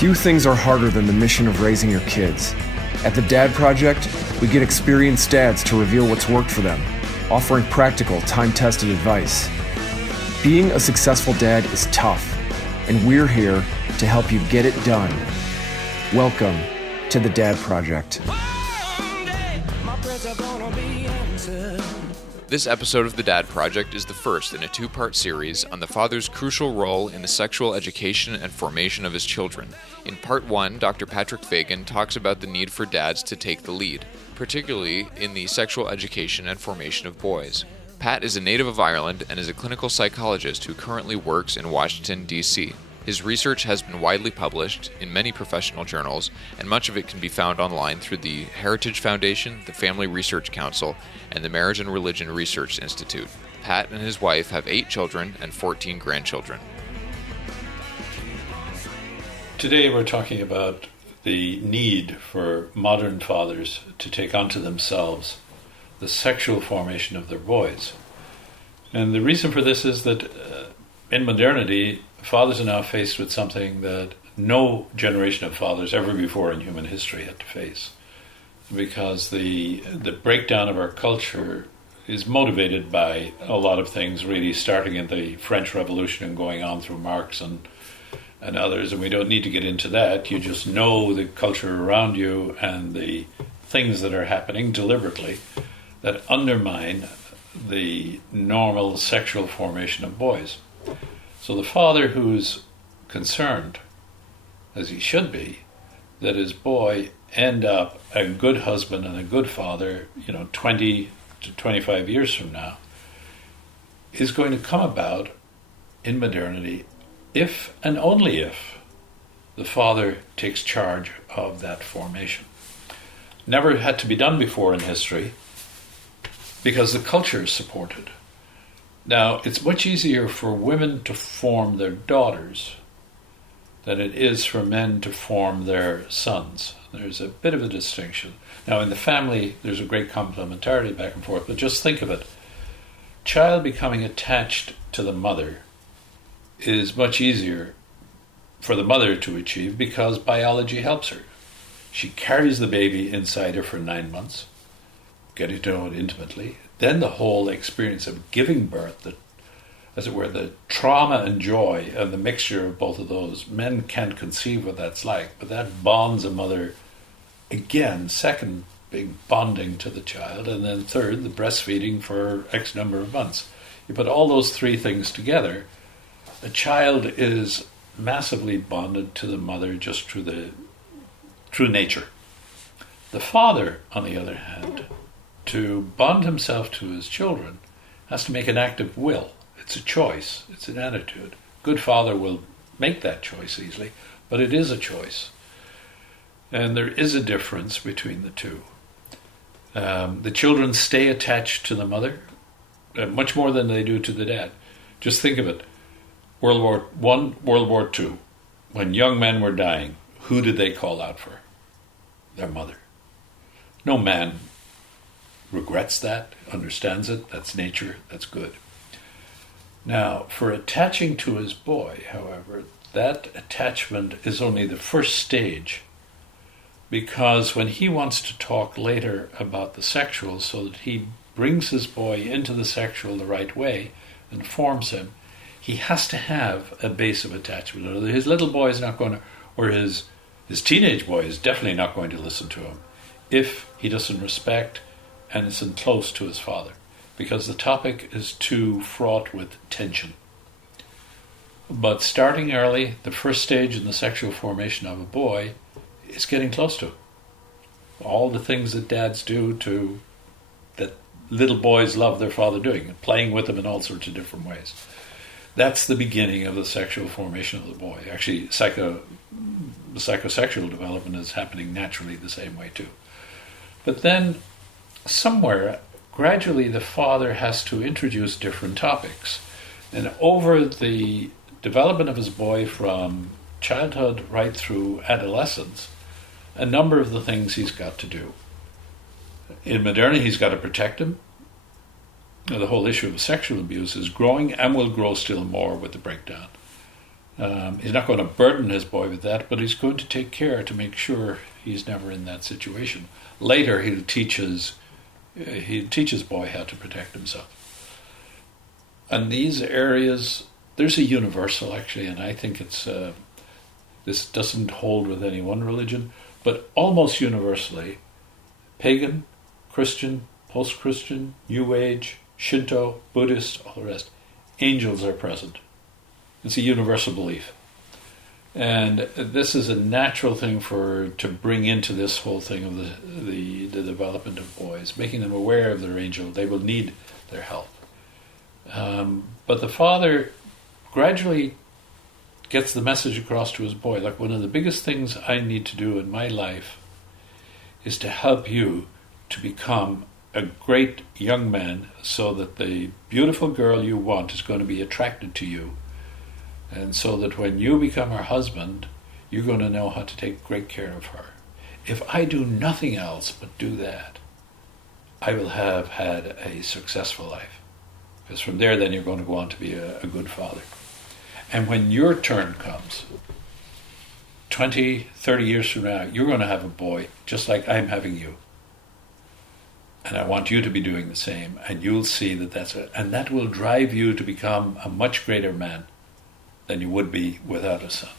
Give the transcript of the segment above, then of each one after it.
Few things are harder than the mission of raising your kids. At the Dad Project, we get experienced dads to reveal what's worked for them, offering practical, time-tested advice. Being a successful dad is tough, and we're here to help you get it done. Welcome to the Dad Project. This episode of the Dad Project is the first in a two-part series on the father's crucial role in the sexual education and formation of his children. In part one, Dr. Patrick Fagan talks about the need for dads to take the lead, particularly in the sexual education and formation of boys. Pat is a native of Ireland and is a clinical psychologist who currently works in Washington, D.C. His research has been widely published in many professional journals, and much of it can be found online through the Heritage Foundation, the Family Research Council, and the Marriage and Religion Research Institute. Pat and his wife have 8 children and 14 grandchildren. Today we're talking about the need for modern fathers to take onto themselves the sexual formation of their boys. And the reason for this is that in modernity, fathers are now faced with something that no generation of fathers ever before in human history had to face. Because the breakdown of our culture is motivated by a lot of things, really starting in the French Revolution and going on through Marx and others, and we don't need to get into that. You just know the culture around you and the things that are happening deliberately that undermine the normal sexual formation of boys. So the father who's concerned, as he should be, that his boy end up a good husband and a good father, 20 to 25 years from now, is going to come about in modernity if and only if the father takes charge of that formation. Never had to be done before in history because the culture is supported. Now, it's much easier for women to form their daughters than it is for men to form their sons. There's a bit of a distinction. Now, in the family, there's a great complementarity back and forth, but just think of it. Child becoming attached to the mother is much easier for the mother to achieve because biology helps her. She carries the baby inside her for 9 months, getting to know it intimately. Then the whole experience of giving birth, as it were, the trauma and joy and the mixture of both of those, men can't conceive what that's like, but that bonds a mother, again, second, big bonding to the child, and then third, the breastfeeding for X number of months. You put all those three things together, the child is massively bonded to the mother just through nature. The father, on the other hand, to bond himself to his children, has to make an active will. It's a choice. It's an attitude. Good father will make that choice easily, but it is a choice. And there is a difference between the two. The children stay attached to the mother much more than they do to the dad. Just think of it. World War I, World War II, when young men were dying, who did they call out for? Their mother. No man regrets that, understands it, that's nature, that's good. Now, for attaching to his boy, however, that attachment is only the first stage, because when he wants to talk later about the sexual so that he brings his boy into the sexual the right way and forms him, he has to have a base of attachment. His little boy is not going to, or his teenage boy is definitely not going to listen to him if he doesn't respect and isn't close to his father, because the topic is too fraught with tension. But starting early, the first stage in the sexual formation of a boy is getting close to it. All the things that dads do that little boys love their father doing, and playing with them in all sorts of different ways. That's the beginning of the sexual formation of the boy. Actually, the psychosexual development is happening naturally the same way too. But then, somewhere, gradually the father has to introduce different topics. And over the development of his boy from childhood right through adolescence, a number of the things he's got to do. In modernity, he's got to protect him. The whole issue of sexual abuse is growing and will grow still more with the breakdown. He's not going to burden his boy with that, but he's going to take care to make sure he's never in that situation. Later, he'll teach his boy how to protect himself. And these areas, there's a universal actually, and I think this doesn't hold with any one religion, but almost universally, pagan, Christian, post-Christian, New Age, Shinto, Buddhist, all the rest, angels are present. It's a universal belief. And this is a natural thing to bring into this whole thing of the development of boys, making them aware of their angel. They will need their help. But the father gradually gets the message across to his boy. Like, one of the biggest things I need to do in my life is to help you to become a great young man so that the beautiful girl you want is going to be attracted to you. And so that when you become her husband, you're going to know how to take great care of her. If I do nothing else but do that, I will have had a successful life. Because from there, then you're going to go on to be a good father. And when your turn comes, 20, 30 years from now, you're going to have a boy just like I'm having you. And I want you to be doing the same. And you'll see that that's it. And that will drive you to become a much greater man than you would be without a son.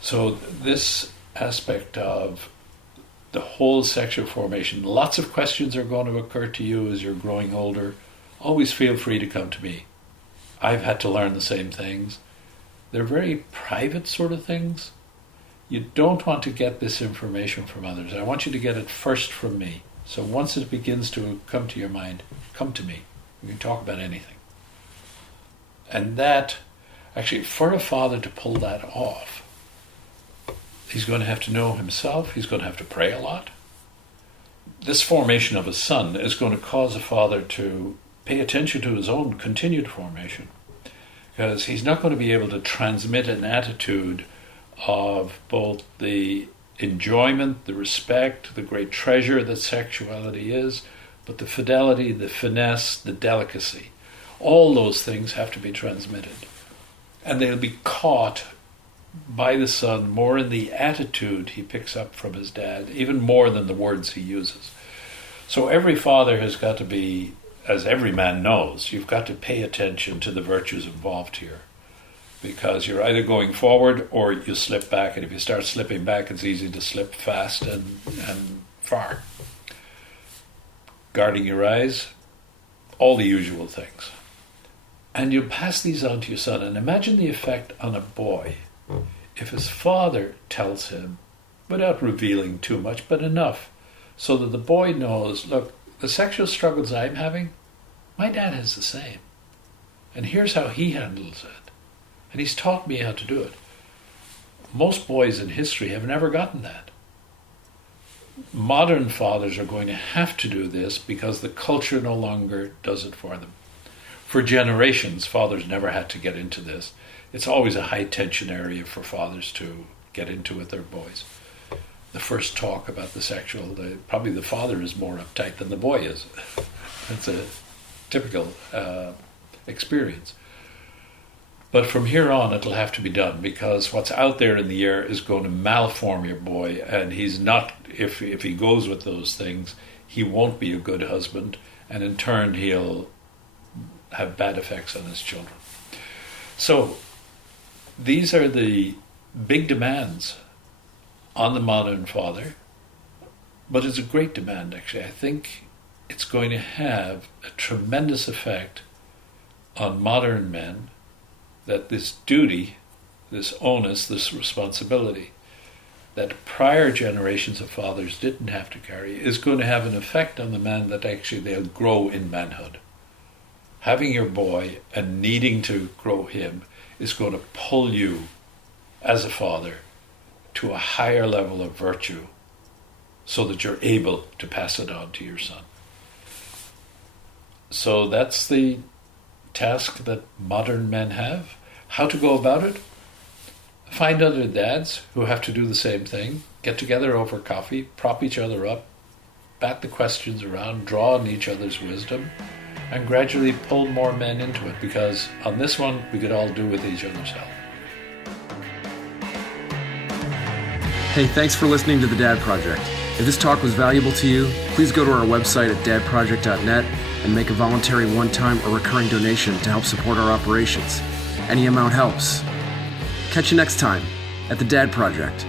So this aspect of the whole sexual formation, lots of questions are going to occur to you as you're growing older. Always feel free to come to me. I've had to learn the same things. They're very private sort of things. You don't want to get this information from others. I want you to get it first from me. So once it begins to come to your mind, come to me. We can talk about anything. And that, actually, for a father to pull that off, he's going to have to know himself. He's going to have to pray a lot. This formation of a son is going to cause a father to pay attention to his own continued formation, because he's not going to be able to transmit an attitude of both the enjoyment, the respect, the great treasure that sexuality is, but the fidelity, the finesse, the delicacy. All those things have to be transmitted. And they'll be caught by the son more in the attitude he picks up from his dad, even more than the words he uses. So every father has got to be, as every man knows, you've got to pay attention to the virtues involved here. Because you're either going forward or you slip back, and if you start slipping back, it's easy to slip fast and far. Guarding your eyes, all the usual things. And you pass these on to your son, and imagine the effect on a boy if his father tells him, without revealing too much, but enough, so that the boy knows, look, the sexual struggles I'm having, my dad has the same. And here's how he handles it. And he's taught me how to do it. Most boys in history have never gotten that. Modern fathers are going to have to do this because the culture no longer does it for them. For generations, fathers never had to get into this. It's always a high-tension area for fathers to get into with their boys. The first talk about the sexual, probably the father is more uptight than the boy is. It's a typical experience. But from here on, it'll have to be done, because what's out there in the air is going to malform your boy, and he's not, if he goes with those things, he won't be a good husband, and in turn he'll have bad effects on his children. So these are the big demands on the modern father, but it's a great demand, actually. I think it's going to have a tremendous effect on modern men, that this duty, this onus, this responsibility that prior generations of fathers didn't have to carry is going to have an effect on the man, that actually they'll grow in manhood. Having your boy and needing to grow him is going to pull you as a father to a higher level of virtue so that you're able to pass it on to your son. So that's the task that modern men have. How to go about it? Find other dads who have to do the same thing, get together over coffee, prop each other up, bat the questions around, draw on each other's wisdom, and gradually pull more men into it, because on this one we could all do with each other's help. Hey, thanks for listening to The Dad Project. If this talk was valuable to you, please go to our website at dadproject.net and make a voluntary one-time or recurring donation to help support our operations. Any amount helps. Catch you next time at The Dad Project.